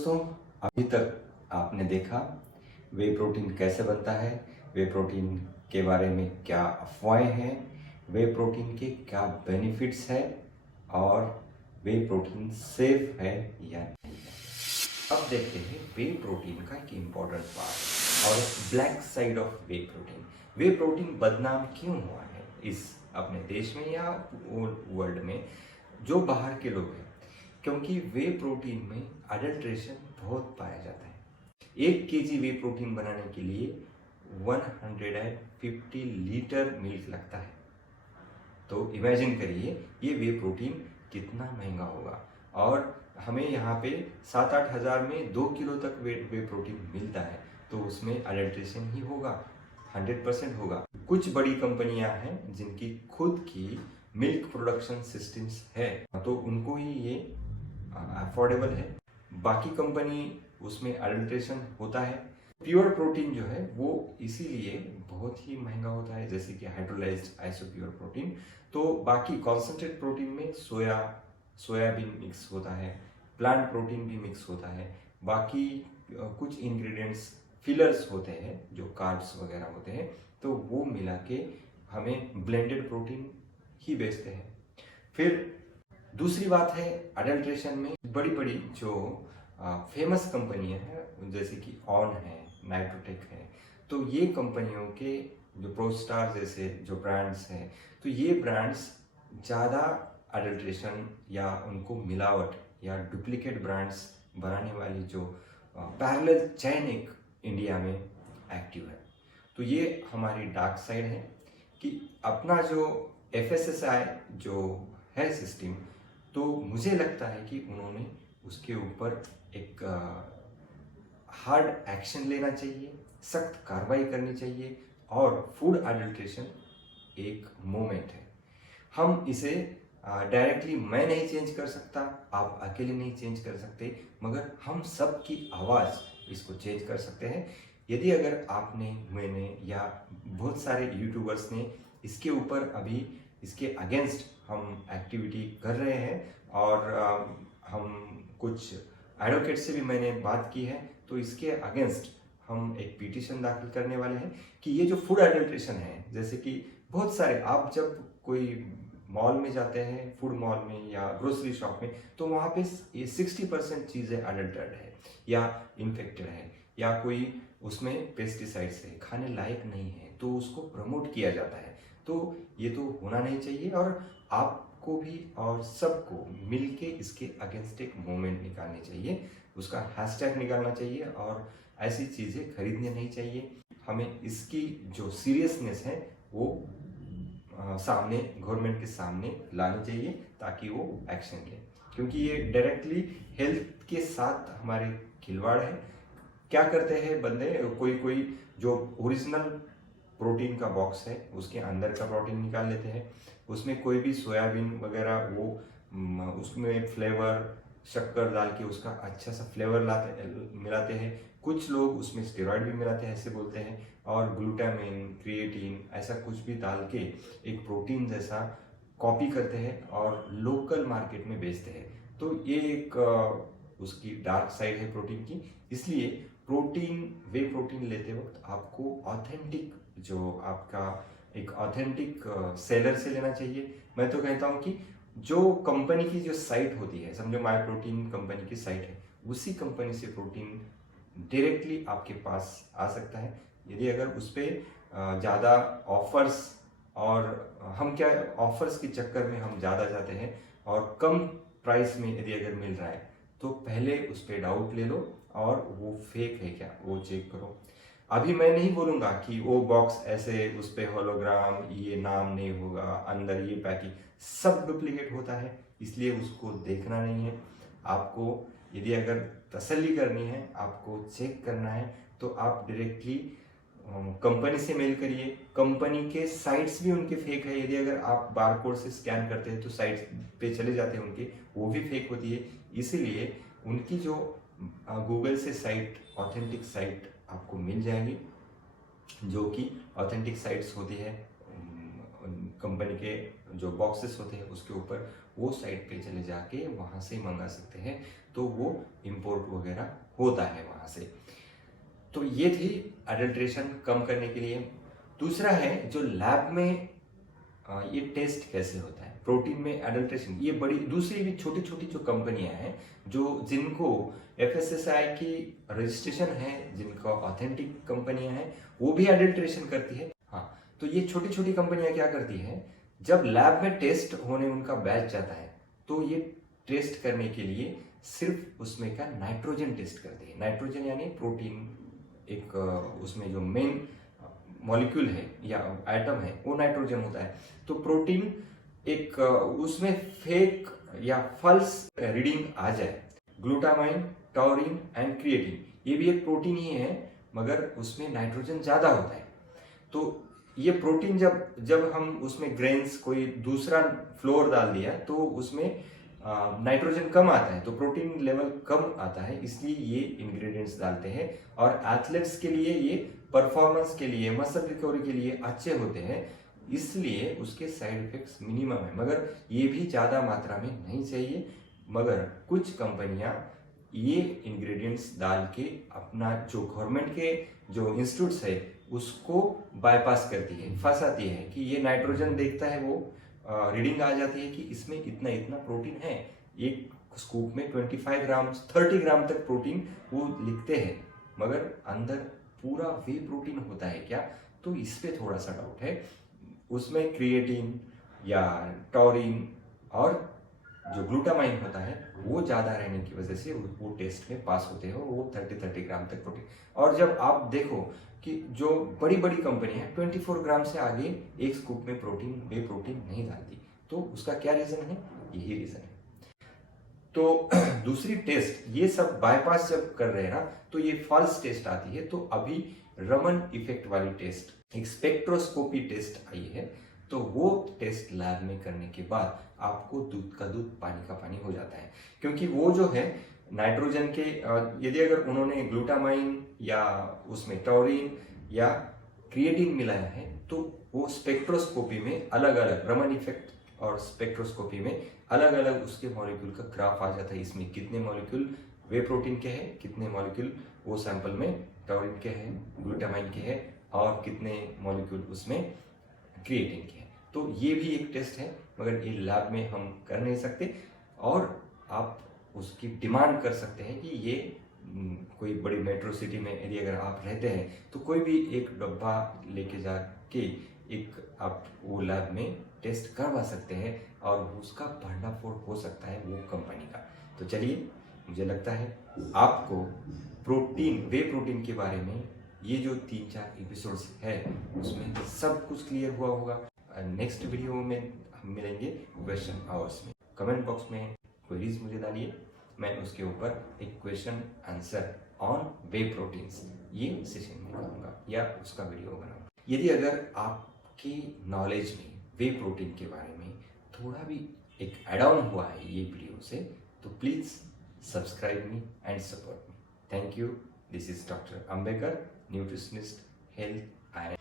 दोस्तों, अभी तक आपने देखा वे प्रोटीन कैसे बनता है, वे प्रोटीन के बारे में क्या अफवाहें हैं, वे प्रोटीन के क्या बेनिफिट्स हैं और वे प्रोटीन सेफ है या नहीं है। अब देखते हैं वे प्रोटीन का एक इम्पोर्टेंट पार्ट और black side of way protein. Way protein बदनाम क्यों हुआ है इस अपने देश में या वर्ल्ड में, जो बाहर के लोग हैं, क्योंकि वे प्रोटीन में अडल्ट्रेशन बहुत पाया जाता है। 1 केजी वे प्रोटीन बनाने के लिए 150 लीटर मिल्क लगता है। तो इमेजिन करिए ये वे प्रोटीन कितना महंगा होगा और हमें यहाँ पे 7-8 हज़ार में 2 किलो तक वे प्रोटीन मिलता है, तो उसमें अडल्ट्रेशन ही होगा, 100% होगा। कुछ बड़ी कंपनियां हैं जिनकी खुद की मिल्क प्रोडक्शन सिस्टम्स है, तो उनको ही ये अफोर्डेबल है। बाकी कंपनी उसमें अडल्ट्रेशन होता है। प्योर प्रोटीन जो है वो इसीलिए बहुत ही महंगा होता है, जैसे कि हाइड्रोलाइज्ड आइसोप्योर प्रोटीन। तो बाकी कॉन्सेंट्रेट प्रोटीन में सोयाबीन मिक्स होता है, प्लांट प्रोटीन भी मिक्स होता है, बाकी कुछ इंग्रेडिएंट्स फिलर्स होते हैं जो कार्ब्स वगैरह होते हैं, तो वो मिला के हमें ब्लेंडेड प्रोटीन ही बेचते हैं। फिर दूसरी बात है अडल्ट्रेशन में बड़ी बड़ी जो फेमस कंपनियां हैं, जैसे कि ऑन है, नाइट्रोटेक है, तो ये कंपनियों के जो प्रोस्टार जैसे जो ब्रांड्स हैं, तो ये ब्रांड्स ज़्यादा अडल्ट्रेशन या उनको मिलावट या डुप्लीकेट ब्रांड्स बनाने वाली जो पैरेलल चेन एक इंडिया में एक्टिव है। तो ये हमारी डार्क साइड है कि अपना जो FSSAI जो है सिस्टम, तो मुझे लगता है कि उन्होंने उसके ऊपर एक हार्ड एक्शन लेना चाहिए, सख्त कार्रवाई करनी चाहिए। और फूड अडल्ट्रेशन एक मोमेंट है, हम इसे डायरेक्टली मैं नहीं चेंज कर सकता, आप अकेले नहीं चेंज कर सकते, मगर हम सब की आवाज़ इसको चेंज कर सकते हैं। यदि अगर आपने, मैंने या बहुत सारे यूट्यूबर्स ने इसके ऊपर अभी इसके अगेंस्ट हम एक्टिविटी कर रहे हैं और हम कुछ एडवोकेट से भी मैंने बात की है, तो इसके अगेंस्ट हम एक पिटीशन दाखिल करने वाले हैं कि ये जो फूड अडल्ट्रेशन है, जैसे कि बहुत सारे, आप जब कोई मॉल में जाते हैं, फूड मॉल में या ग्रोसरी शॉप में, तो वहाँ पे ये 60% चीज़ें अडल्ट्रेट है या इन्फेक्टेड है या कोई उसमें पेस्टिसाइड्स है, खाने लायक नहीं है, तो उसको प्रमोट किया जाता है। तो ये तो होना नहीं चाहिए और आपको भी और सबको मिलके इसके अगेंस्ट एक मूवमेंट निकालनी चाहिए, उसका हैशटैग निकालना चाहिए और ऐसी चीज़ें खरीदनी नहीं चाहिए। हमें इसकी जो सीरियसनेस है वो सामने, गवर्नमेंट के सामने लानी चाहिए ताकि वो एक्शन ले, क्योंकि ये डायरेक्टली हेल्थ के साथ हमारे खिलवाड़ है। क्या करते हैं बंदे, कोई जो ओरिजिनल प्रोटीन का बॉक्स है उसके अंदर का प्रोटीन निकाल लेते हैं, उसमें कोई भी सोयाबीन वगैरह वो उसमें फ्लेवर शक्कर डाल के उसका अच्छा सा फ्लेवर मिलाते हैं। कुछ लोग उसमें स्टेरॉइड भी मिलाते हैं, ऐसे बोलते हैं, और ग्लूटामिन, क्रिएटिन, ऐसा कुछ भी डाल के एक प्रोटीन जैसा कॉपी करते हैं और लोकल मार्केट में बेचते हैं। तो ये एक उसकी डार्क साइड है प्रोटीन की। इसलिए वे प्रोटीन लेते वक्त आपको ऑथेंटिक, जो आपका एक ऑथेंटिक सेलर से लेना चाहिए। मैं तो कहता हूँ कि जो कंपनी की जो साइट होती है, समझो माय प्रोटीन कंपनी की साइट है, उसी कंपनी से प्रोटीन डायरेक्टली आपके पास आ सकता है। यदि अगर उस पर ज़्यादा ऑफर्स, और हम क्या ऑफर्स के चक्कर में हम ज़्यादा जाते हैं और कम प्राइस में यदि अगर मिल रहा है, तो पहले उस पर डाउट ले लो और वो फेक है क्या वो चेक करो। अभी मैं नहीं बोलूँगा कि वो बॉक्स ऐसे उस पर होलोग्राम, ये नाम नहीं होगा, अंदर ये पैकिंग, सब डुप्लीकेट होता है, इसलिए उसको देखना नहीं है। आपको यदि अगर तसल्ली करनी है, आपको चेक करना है, तो आप डायरेक्टली कंपनी से मेल करिए। कंपनी के साइट्स भी उनके फेक है, यदि अगर आप बारकोड से स्कैन करते हैं तो साइट्स पे चले जाते हैं उनके, वो भी फेक होती है। इसीलिए उनकी जो गूगल से साइट, ऑथेंटिक साइट आपको मिल जाएगी, जो कि ऑथेंटिक साइट्स होती है कंपनी के जो बॉक्सेस होते हैं उसके ऊपर वो साइट पे चले जाके वहाँ से मंगा सकते हैं, तो वो इम्पोर्ट वगैरह होता है वहाँ से। तो ये थी अडल्ट्रेशन कम करने के लिए। दूसरा है जो लैब में ये टेस्ट कैसे होता है प्रोटीन में अडल्ट्रेशन। ये बड़ी दूसरी भी छोटी छोटी जो कंपनियां हैं जो जिनको FSSAI की रजिस्ट्रेशन है, जिनका ऑथेंटिक कंपनियां हैं, वो भी अडल्ट्रेशन करती है। हाँ, तो ये छोटी छोटी कंपनियां क्या करती हैं, जब लैब में टेस्ट होने उनका बैच जाता है तो ये टेस्ट करने के लिए सिर्फ उसमें का नाइट्रोजन टेस्ट करते हैं। नाइट्रोजन यानी प्रोटीन, एक उसमें जो मेन मॉलिक्यूल है या एटम है वो नाइट्रोजन होता है। तो प्रोटीन एक उसमें फेक या फॉल्स रीडिंग आ जाए, ग्लूटामाइन, टॉरिन एंड क्रिएटिन, ये भी एक प्रोटीन ही है मगर उसमें नाइट्रोजन ज़्यादा होता है। तो ये प्रोटीन जब हम उसमें ग्रेन्स कोई दूसरा फ्लोर डाल दिया तो उसमें नाइट्रोजन कम आता है, तो प्रोटीन लेवल कम आता है, इसलिए ये इंग्रेडिएंट्स डालते हैं। और एथलेट्स के लिए ये परफॉर्मेंस के लिए, मसल रिकवरी के लिए अच्छे होते हैं, इसलिए उसके साइड इफेक्ट्स मिनिमम है, मगर ये भी ज़्यादा मात्रा में नहीं चाहिए। मगर कुछ कंपनियां ये इंग्रेडिएंट्स डाल के अपना जो गवर्नमेंट के जो इंस्टीट्यूट्स है उसको बाईपास करती है, फंसाती है कि ये नाइट्रोजन देखता है, वो रीडिंग आ जाती है कि इसमें इतना इतना प्रोटीन है, एक स्कूप में 25 ग्राम 30 ग्राम तक प्रोटीन वो लिखते हैं, मगर अंदर पूरा वे प्रोटीन होता है क्या, तो इस पे थोड़ा सा डाउट है। उसमें क्रिएटिन या टॉरिन और जो ग्लूटामाइन होता है वो ज़्यादा रहने की वजह से वो टेस्ट में पास होते हो, वो 30 ग्राम तक प्रोटीन। और जब आप देखो कि जो बड़ी बड़ी कंपनी है 24 ग्राम से आगे एक स्कूप में प्रोटीन वे प्रोटीन नहीं डालती, तो उसका क्या रीज़न है, यही रीज़न है। तो दूसरी टेस्ट ये सब बाईपास जब कर रहे हैं ना, तो ये फॉल्स टेस्ट आती है। तो अभी रमन इफेक्ट वाली टेस्ट, एक स्पेक्ट्रोस्कोपी टेस्ट आई है, तो वो टेस्ट लैब में करने के बाद आपको दूध का दूध पानी का पानी हो जाता है। क्योंकि वो जो है नाइट्रोजन के यदि अगर उन्होंने ग्लूटामाइन या उसमें टॉरिन या क्रिएटिन मिलाया है तो वो स्पेक्ट्रोस्कोपी में अलग अलग, रमन इफेक्ट और स्पेक्ट्रोस्कोपी में अलग अलग उसके मॉलिक्यूल का ग्राफ आ जाता है। इसमें कितने मॉलिक्यूल वे प्रोटीन के हैं, कितने मॉलिक्यूल वो सैंपल में टॉरिन के हैं, ग्लूटामाइन के हैं, और कितने मॉलिक्यूल उसमें क्रिएटिन के हैं। तो ये भी एक टेस्ट है, मगर ये लैब में हम कर नहीं सकते। और आप उसकी डिमांड कर सकते हैं कि ये कोई बड़ी मेट्रो सिटी में यदि अगर आप रहते हैं तो कोई भी एक डब्बा लेके जा के एक आप वो लैब में टेस्ट करवा सकते हैं और उसका भंडाफोड़ हो सकता है वो कंपनी का। तो चलिए, मुझे लगता है आपको प्रोटीन, वे प्रोटीन के बारे में ये जो 3-4 एपिसोड्स है उसमें सब कुछ क्लियर हुआ होगा। नेक्स्ट वीडियो में हम मिलेंगे क्वेश्चन आवर्स में। कमेंट बॉक्स में क्वेरीज मुझे डालिए, मैं उसके ऊपर एक question answer on way proteins ये सेशन में करूँगा या उसका वीडियो बनाऊँगा। यदि अगर आपकी नॉलेज में वे प्रोटीन के बारे में थोड़ा भी एक एड ऑन हुआ है ये वीडियो से, तो please subscribe me and support me. Thank you. This is doctor Ambekar, nutritionist, health and